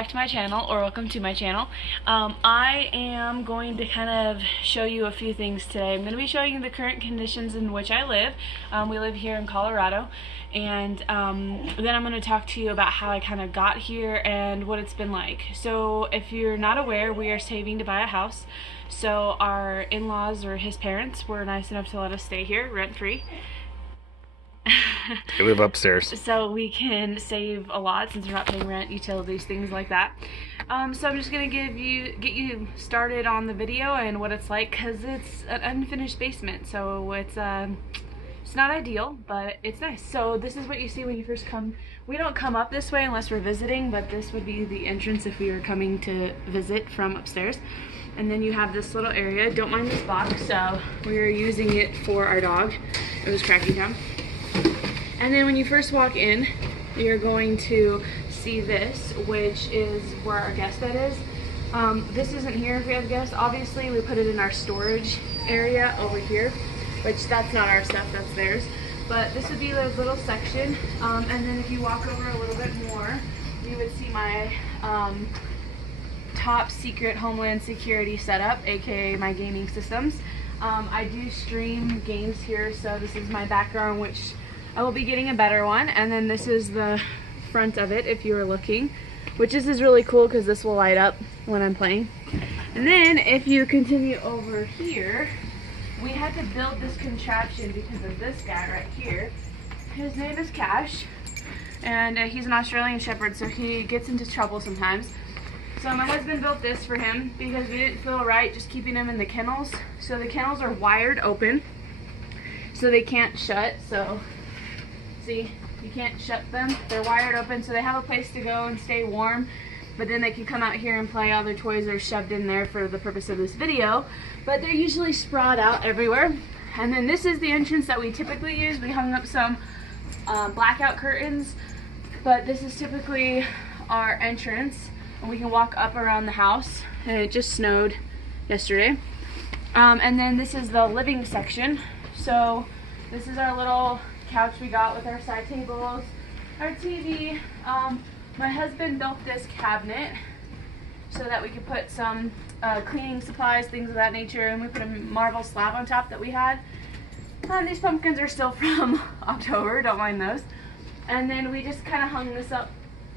back to my channel, or welcome to my channel. I am going to kind of show you a few things today. I'm going to be showing you the current conditions in which I live. We live here in Colorado, and then I'm going to talk to you about how I kind of got here and what it's been like. So if you're not aware, we are saving to buy a house. So our in-laws, or his parents, were nice enough to let us stay here rent-free. They live upstairs. So we can save a lot since we're not paying rent, utilities, things like that. So I'm just gonna get you started on the video and what it's like, because it's an unfinished basement, so it's not ideal, but it's nice. So this is what you see when you first come. We don't come up this way unless we're visiting, but this would be the entrance if we were coming to visit from upstairs. And then you have this little area. Don't mind this box. So we were using it for our dog. It was cracking down. And then when you first walk in, you're going to see this, which is where our guest bed is. This isn't here if we have guests. Obviously, we put it in our storage area over here, which that's not our stuff, that's theirs. But this would be the little section. And then if you walk over a little bit more, you would see my top secret Homeland Security setup, aka my gaming systems. I do stream games here, so this is my background, which I will be getting a better one. And then this is the front of it if you were looking, which is really cool because this will light up when I'm playing. And then if you continue over here, we had to build this contraption because of this guy right here. His name is Cash, and he's an Australian Shepherd, so he gets into trouble sometimes. So my husband built this for him because we didn't feel right just keeping him in the kennels. So the kennels are wired open, so they can't shut. So see, you can't shut them. They're wired open, so they have a place to go and stay warm, but then they can come out here and play. All their toys are shoved in there for the purpose of this video, but they're usually sprawled out everywhere. And then this is the entrance that we typically use. We hung up some blackout curtains, but this is typically our entrance, and we can walk up around the house. And it just snowed yesterday. And then this is the living section. So this is our little couch we got with our side tables, our TV. My husband built this cabinet so that we could put some cleaning supplies, things of that nature, and we put a marble slab on top that we had. These pumpkins are still from October, don't mind those. And then we just kind of hung this up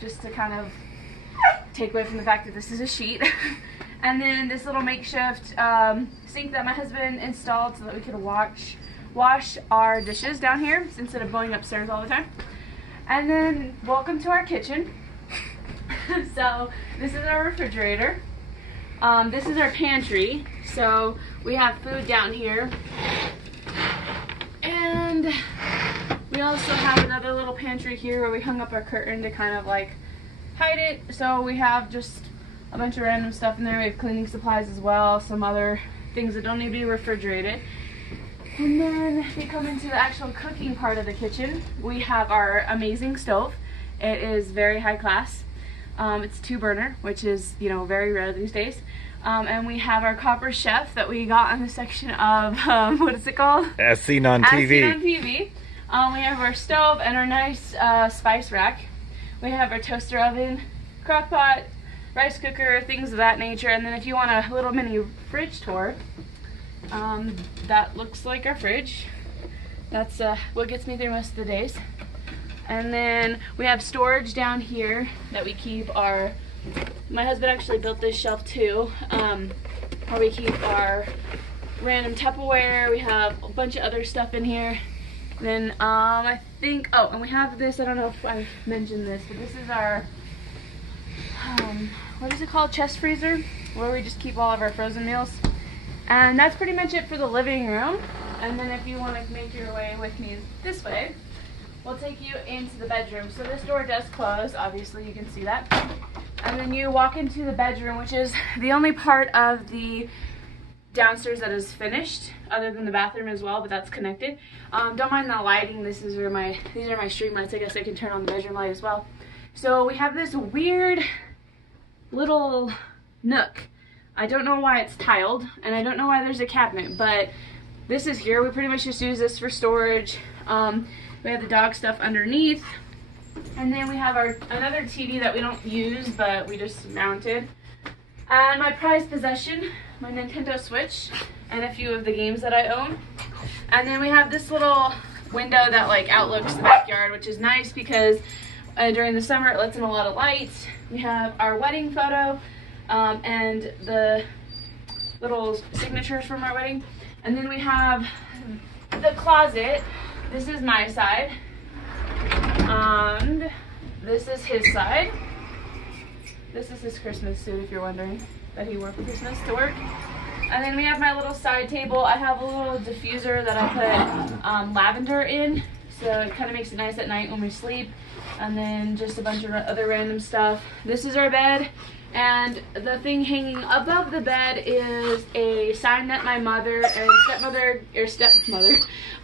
just to kind of take away from the fact that this is a sheet. And then this little makeshift sink that my husband installed so that we could wash our dishes down here instead of going upstairs all the time. And then welcome to our kitchen. So this is our refrigerator. This is our pantry. So we have food down here. And we also have another little pantry here where we hung up our curtain to kind of like hide it. So we have just a bunch of random stuff in there. We have cleaning supplies as well, some other things that don't need to be refrigerated. And then if we come into the actual cooking part of the kitchen, we have our amazing stove. It is very high class. It's 2-burner, which is, you know, very rare these days. And we have our Copper Chef that we got on the section of, what is it called? As Seen on TV. As Seen on TV. We have our stove and our nice spice rack. We have our toaster oven, crock pot, rice cooker, things of that nature. And then if you want a little mini fridge tour, that looks like our fridge. That's what gets me through most of the days. And then we have storage down here that we keep our, my husband actually built this shelf too, where we keep our random Tupperware. We have a bunch of other stuff in here. Then I think, oh, and we have this, I don't know if I mentioned this, but this is our, what is it called, chest freezer, where we just keep all of our frozen meals. And that's pretty much it for the living room. And then if you want to make your way with me this way, we'll take you into the bedroom. So this door does close, obviously you can see that. And then you walk into the bedroom, which is the only part of the downstairs that is finished, other than the bathroom as well, but that's connected. Don't mind the lighting. These are my stream lights. I guess I can turn on the bedroom light as well. So we have this weird little nook. I don't know why it's tiled, and I don't know why there's a cabinet, but this is here. We pretty much just use this for storage. We have the dog stuff underneath. And then we have our another TV that we don't use, but we just mounted. And my prized possession, my Nintendo Switch, and a few of the games that I own. And then we have this little window that like outlooks the backyard, which is nice because during the summer it lets in a lot of light. We have our wedding photo and the little signatures from our wedding. And then we have the closet. This is my side. And this is his side. This is his Christmas suit, if you're wondering, that he wore for Christmas to work. And then we have my little side table. I have a little diffuser that I put lavender in, so it kind of makes it nice at night when we sleep. And then just a bunch of other random stuff. This is our bed, and the thing hanging above the bed is a sign that my mother and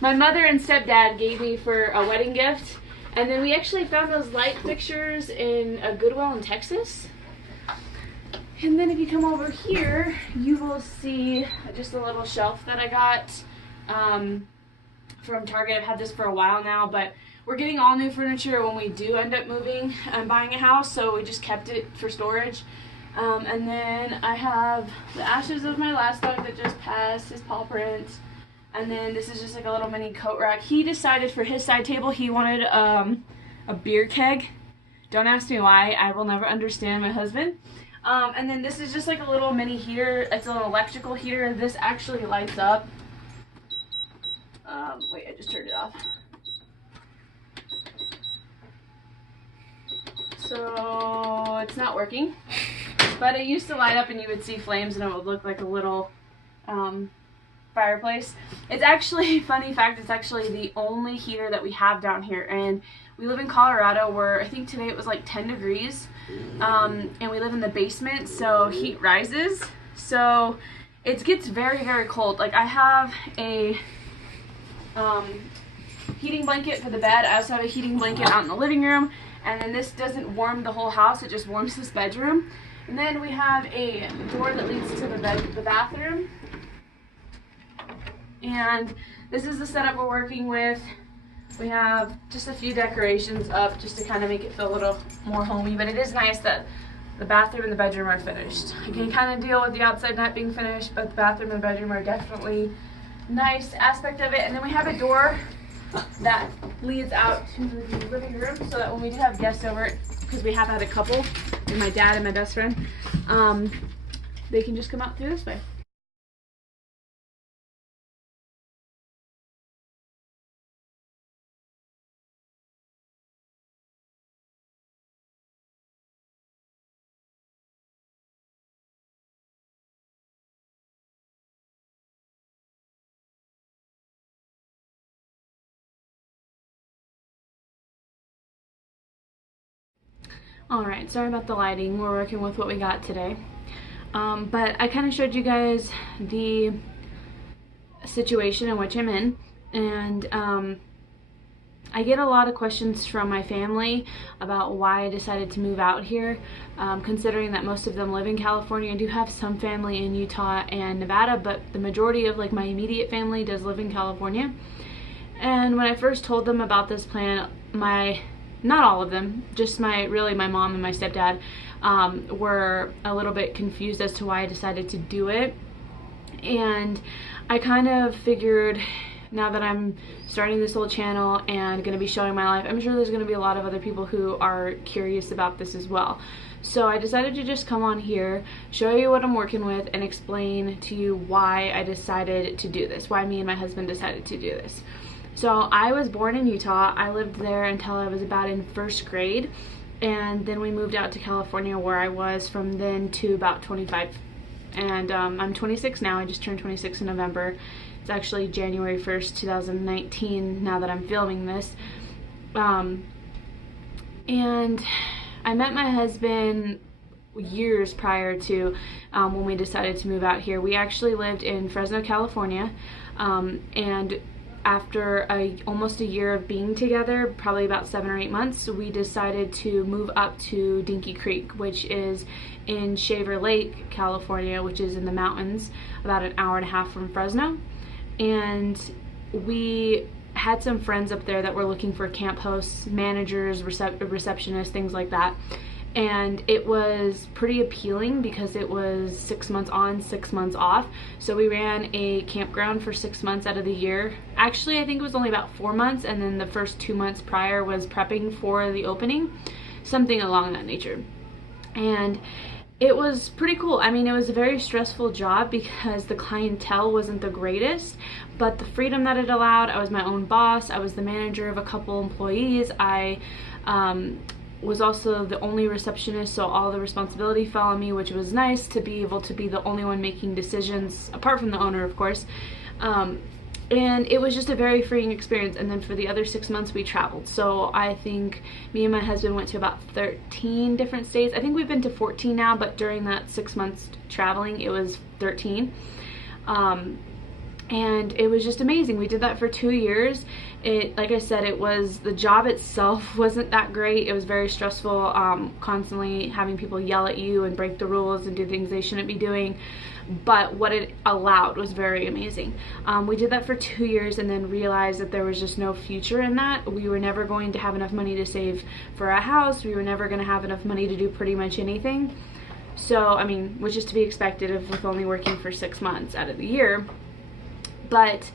my mother and stepdad gave me for a wedding gift. And then we actually found those light fixtures in a Goodwill in Texas. And then if you come over here, you will see just a little shelf that I got from Target. I've had this for a while now, but we're getting all new furniture when we do end up moving and buying a house, so we just kept it for storage. And then I have the ashes of my last dog that just passed, his paw print. And then this is just like a little mini coat rack. He decided for his side table he wanted a beer keg. Don't ask me why. I will never understand my husband. And then this is just like a little mini heater. It's an electrical heater. This actually lights up. Wait, I just turned it off. So it's not working. But it used to light up and you would see flames and it would look like a little fireplace. It's actually, funny fact, it's actually the only heater that we have down here. And we live in Colorado where I think today it was like 10 degrees. And we live in the basement, so heat rises. So it gets very, very cold. Like I have a heating blanket for the bed. I also have a heating blanket out in the living room. And then this doesn't warm the whole house, it just warms this bedroom. And then we have a door that leads to the bathroom. And this is the setup we're working with. We have just a few decorations up just to kind of make it feel a little more homey, but it is nice that the bathroom and the bedroom are finished. I can kind of deal with the outside not being finished, but the bathroom and bedroom are definitely nice aspect of it. And then we have a door that leads out to the living room so that when we do have guests over, because we have had a couple, and my dad and my best friend, they can just come out through this way. Alright, sorry about the lighting. We're working with what we got today. But I kind of showed you guys the situation in which I'm in. And I get a lot of questions from my family about why I decided to move out here, considering that most of them live in California. I do have some family in Utah and Nevada, but the majority of like my immediate family does live in California. And when I first told them about this plan, not all of them, just really my mom and my stepdad were a little bit confused as to why I decided to do it. And I kind of figured, now that I'm starting this whole channel and going to be showing my life, I'm sure there's going to be a lot of other people who are curious about this as well. So I decided to just come on here, show you what I'm working with, and explain to you why I decided to do this, why me and my husband decided to do this. So I was born in Utah. I lived there until I was about in first grade, and then we moved out to California, where I was from then to about 25. And I'm 26 now. I just turned 26 in November. It's actually January 1st, 2019 now that I'm filming this. And I met my husband years prior to when we decided to move out here. We actually lived in Fresno, California, and after almost a year of being together, probably about 7 or 8 months, we decided to move up to Dinky Creek, which is in Shaver Lake, California, which is in the mountains, about an hour and a half from Fresno. And we had some friends up there that were looking for camp hosts, managers, receptionists, things like that. And it was pretty appealing because it was 6 months on, 6 months off. So we ran a campground for 6 months out of the year. Actually, I think it was only about 4 months, and then the first 2 months prior was prepping for the opening, something along that nature. And it was pretty cool. I mean, it was a very stressful job because the clientele wasn't the greatest, but the freedom that it allowed, I was my own boss, I was the manager of a couple employees, I was also the only receptionist, so all the responsibility fell on me, which was nice to be able to be the only one making decisions, apart from the owner, of course. And it was just a very freeing experience. And then for the other 6 months we traveled. So I think me and my husband went to about 13 different states. I think we've been to 14 now, but during that 6 months traveling, it was 13. And it was just amazing. We did that for 2 years. Like I said, the job itself wasn't that great. It was very stressful, constantly having people yell at you and break the rules and do things they shouldn't be doing. But what it allowed was very amazing. We did that for 2 years and then realized that there was just no future in that. We were never going to have enough money to save for a house. We were never going to have enough money to do pretty much anything. So, I mean, which is to be expected with only working for 6 months out of the year. But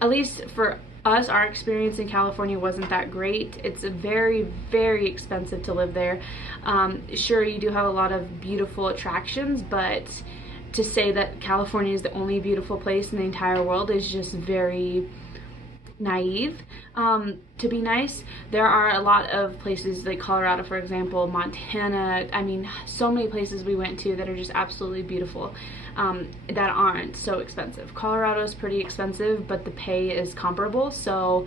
at least for us, our experience in California wasn't that great. It's very, very expensive to live there. Sure, you do have a lot of beautiful attractions, but to say that California is the only beautiful place in the entire world is just very naive. To be nice, there are a lot of places like Colorado, for example, Montana. I mean, so many places we went to that are just absolutely beautiful, that aren't so expensive. Colorado is pretty expensive, but the pay is comparable. So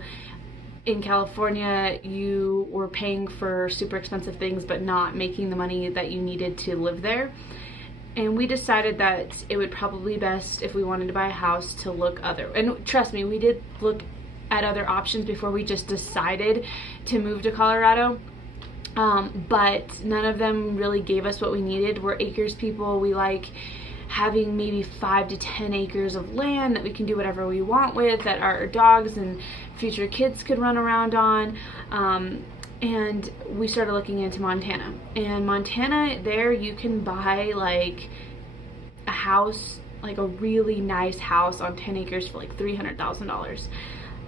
in California, you were paying for super expensive things but not making the money that you needed to live there. And we decided that it would probably be best, if we wanted to buy a house, to look other. And trust me, we did look at other options before we just decided to move to Colorado. But none of them really gave us what we needed. We're acres people. We like having maybe 5 to 10 acres of land that we can do whatever we want with, that our dogs and future kids could run around on. And we started looking into Montana. And Montana, there you can buy like a house, like a really nice house on 10 acres for like $300,000.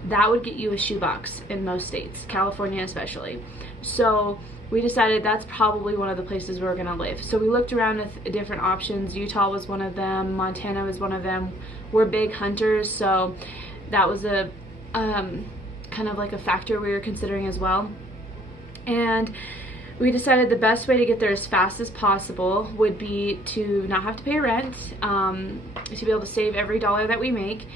That would get you a shoebox in most states, California especially. So we decided that's probably one of the places we're gonna live. So we looked around at different options. Utah was one of them, Montana was one of them. We're big hunters, so that was a kind of like a factor we were considering as well. And we decided the best way to get there as fast as possible would be to not have to pay rent, to be able to save every dollar that we make.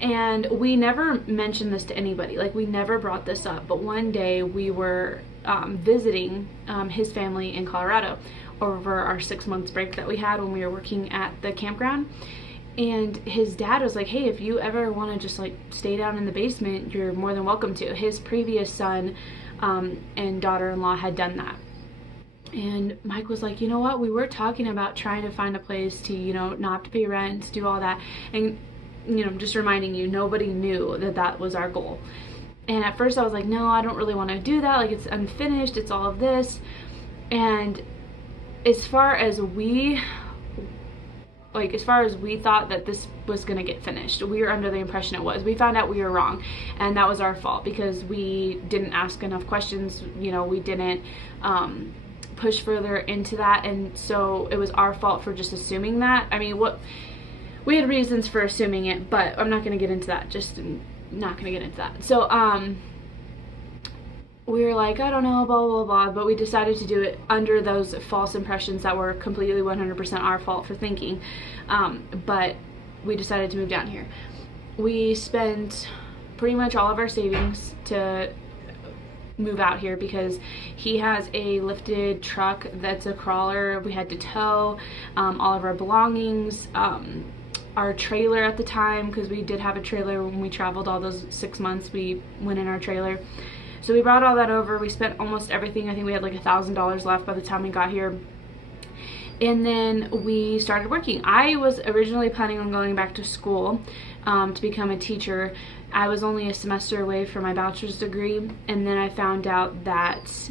And we never mentioned this to anybody, like we never brought this up, but one day we were visiting his family in Colorado over our 6 months break that we had when we were working at the campground. And his dad was like, hey, if you ever want to just like stay down in the basement, you're more than welcome to. His previous son and daughter-in-law had done that. And Mike was like, you know what, we were talking about trying to find a place to, you know, not have to pay rent, do all that. And, you know, just reminding you, nobody knew that that was our goal. And at first I was like, no, I don't really want to do that. Like, it's unfinished, it's all of this. And as far as we thought that this was going to get finished, we were under the impression it was. We found out we were wrong, and that was our fault because we didn't ask enough questions. You know, we didn't push further into that, and so it was our fault for just assuming that. I mean, we had reasons for assuming it, but I'm not going to get into that. So we were like, I don't know, blah, blah, blah, but we decided to do it under those false impressions that were completely 100% our fault for thinking. But we decided to move down here. We spent pretty much all of our savings to move out here because he has a lifted truck that's a crawler. We had to tow all of our belongings, our trailer at the time, because we did have a trailer when we traveled all those 6 months. We went in our trailer. So we brought all that over. We spent almost everything. I think we had like $1,000 left by the time we got here. And then we started working. I was originally planning on going back to school to become a teacher. I was only a semester away from my bachelor's degree, and then I found out that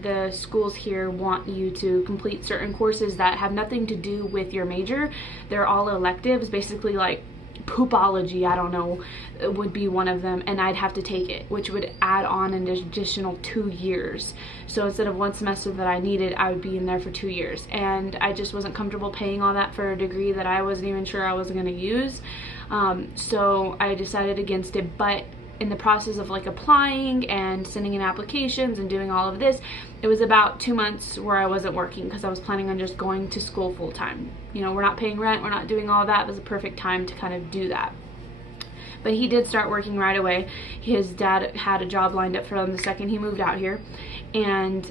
the schools here want you to complete certain courses that have nothing to do with your major. They're all electives, basically like poopology, I don't know, would be one of them, and I'd have to take it, which would add on an additional 2 years. So instead of 1 semester that I needed, I would be in there for 2 years, and I just wasn't comfortable paying all that for a degree that I wasn't even sure I was going to use. So I decided against it. But in the process of like applying and sending in applications and doing all of this, it was about 2 months where I wasn't working because I was planning on just going to school full time. You know, we're not paying rent, we're not doing all that. It was a perfect time to kind of do that. But he did start working right away. His dad had a job lined up for him the second he moved out here. And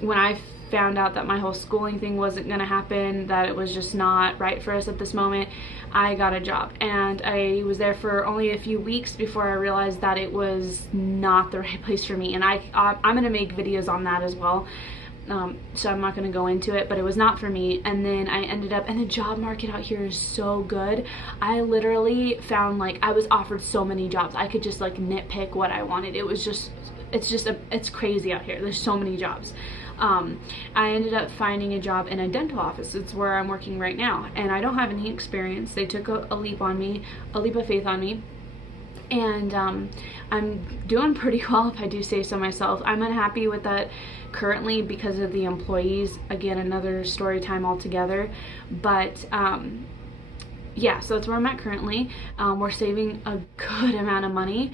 when I found out that my whole schooling thing wasn't going to happen, that it was just not right for us at this moment, I got a job. And I was there for only a few weeks before I realized that it was not the right place for me. And I'm going to make videos on that as well. So I'm not going to go into it, but it was not for me. And then I ended up, and the job market out here is so good. I literally found, like, I was offered so many jobs. I could just like nitpick what I wanted. It was just, it's crazy out here. There's so many jobs. I ended up finding a job in a dental office. It's where I'm working right now, and I don't have any experience. They took a leap of faith on me. And I'm doing pretty well, if I do say so myself. I'm unhappy with that currently because of the employees. Again, another story time altogether. But yeah, so that's where I'm at currently. We're saving a good amount of money.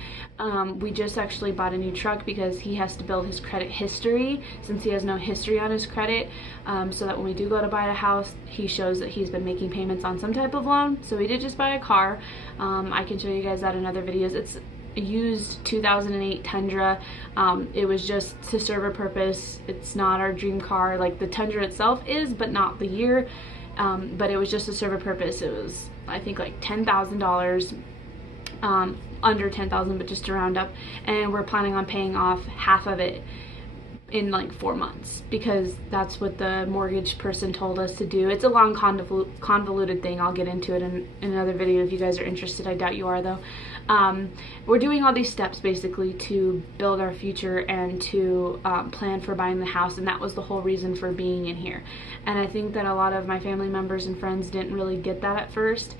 We just actually bought a new truck because he has to build his credit history since he has no history on his credit, so that when we do go to buy a house, he shows that he's been making payments on some type of loan. So we did just buy a car. I can show you guys that in other videos. It's a used 2008 Tundra. It was just to serve a purpose. It's not our dream car. Like the Tundra itself is, but not the year. But it was just to serve a purpose. It was, I think, like $10,000, under 10,000, but just to round up. And we're planning on paying off half of it in like 4 months because that's what the mortgage person told us to do. It's a long convoluted thing. I'll get into it in another video if you guys are interested. I doubt you are though. We're doing all these steps basically to build our future and to plan for buying the house, and that was the whole reason for being in here. And I think that a lot of my family members and friends didn't really get that at first.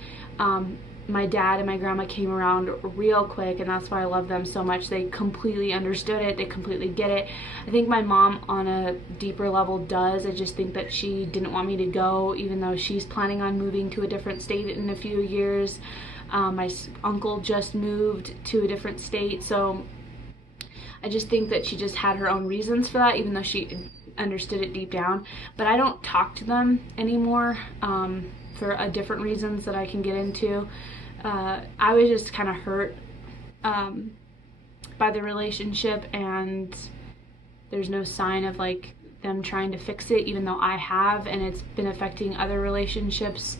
My dad and my grandma came around real quick, and that's why I love them so much. They completely understood it. They completely get it. I think my mom on a deeper level does. I just think that she didn't want me to go, even though she's planning on moving to a different state in a few years. My uncle just moved to a different state, so I just think that she just had her own reasons for that, even though she understood it deep down. But I don't talk to them anymore for different reasons that I can get into. I was just kind of hurt by the relationship, and there's no sign of like them trying to fix it, even though I have, and it's been affecting other relationships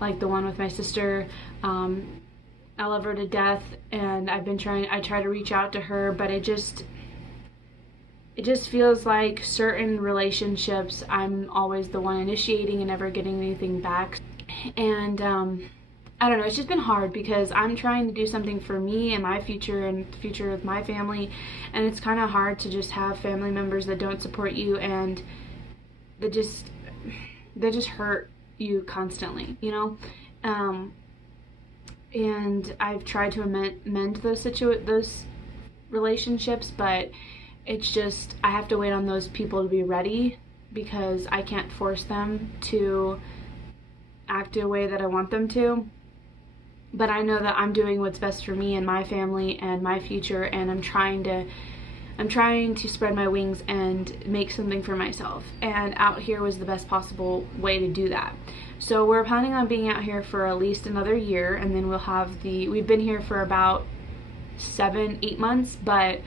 like the one with my sister. I love her to death, and I try to reach out to her, but it just feels like certain relationships I'm always the one initiating and never getting anything back. And I don't know, it's just been hard because I'm trying to do something for me and my future and the future of my family, and it's kind of hard to just have family members that don't support you and they just hurt you constantly, you know. And I've tried to mend those relationships, but it's just, I have to wait on those people to be ready because I can't force them to act a way that I want them to. But I know that I'm doing what's best for me and my family and my future, and I'm trying to spread my wings and make something for myself, and out here was the best possible way to do that. So we're planning on being out here for at least another year, and then we'll have we've been here for about 7-8 months, but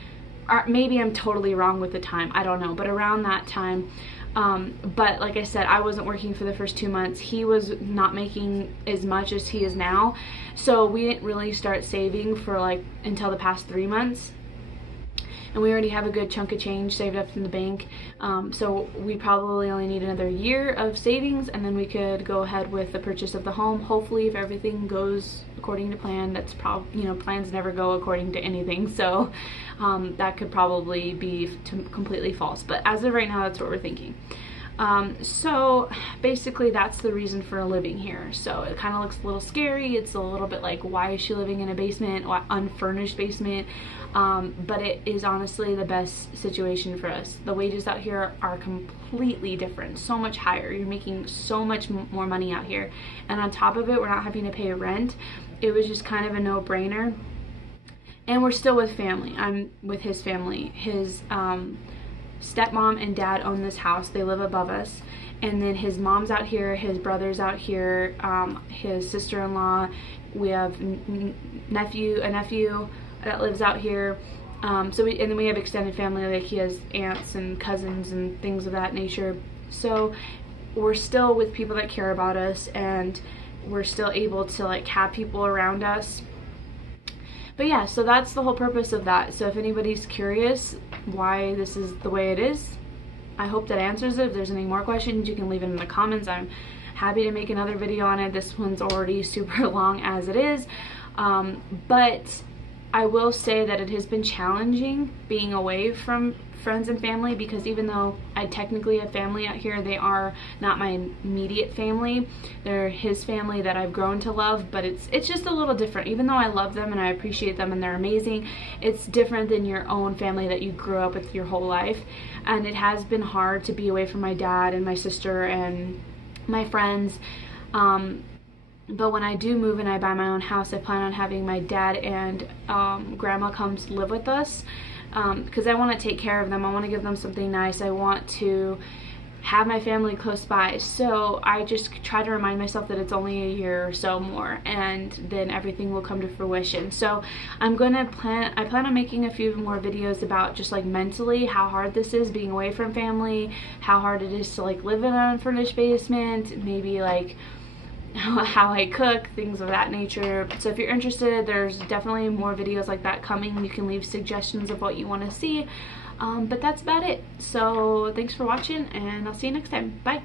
maybe I'm totally wrong with the time, I don't know, but around that time. But like I said, I wasn't working for the first 2 months. He was not making as much as he is now, so we didn't really start saving for like until the past 3 months, and we already have a good chunk of change saved up in the bank. So we probably only need another year of savings, and then we could go ahead with the purchase of the home. Hopefully, if everything goes according to plan. That's probably, you know, plans never go according to anything, so that could probably be completely false, but as of right now, that's what we're thinking. So basically that's the reason for living here. So it kind of looks a little scary. It's a little bit like, why is she living in a basement, unfurnished basement? But it is honestly the best situation for us. The wages out here are completely different, so much higher. You're making so much more money out here, and on top of it, we're not having to pay rent. It was just kind of a no-brainer. And we're still with family. I'm with his family. His stepmom and dad own this house. They live above us, and then his mom's out here, his brother's out here, his sister-in-law. We have a nephew that lives out here. And then we have extended family, like he has aunts and cousins and things of that nature. So we're still with people that care about us, and we're still able to like have people around us. But yeah, so that's the whole purpose of that. So if anybody's curious why this is the way it is, I hope that answers it. If there's any more questions, you can leave it in the comments. I'm happy to make another video on it. This one's already super long as it is. But I will say that it has been challenging being away from friends and family, because even though I technically have family out here, they are not my immediate family. They're his family that I've grown to love, but it's just a little different. Even though I love them and I appreciate them and they're amazing, it's different than your own family that you grew up with your whole life. And it has been hard to be away from my dad and my sister and my friends. But when I do move and I buy my own house, I plan on having my dad and grandma come to live with us, because I want to take care of them. I want to give them something nice. I want to have my family close by. So I just try to remind myself that it's only a year or so more, and then everything will come to fruition. So I plan on making a few more videos about just like mentally how hard this is being away from family, how hard it is to like live in an unfurnished basement, maybe like how I cook, things of that nature. So if you're interested, there's definitely more videos like that coming. You can leave suggestions of what you want to see, but that's about it. So thanks for watching, and I'll see you next time. Bye.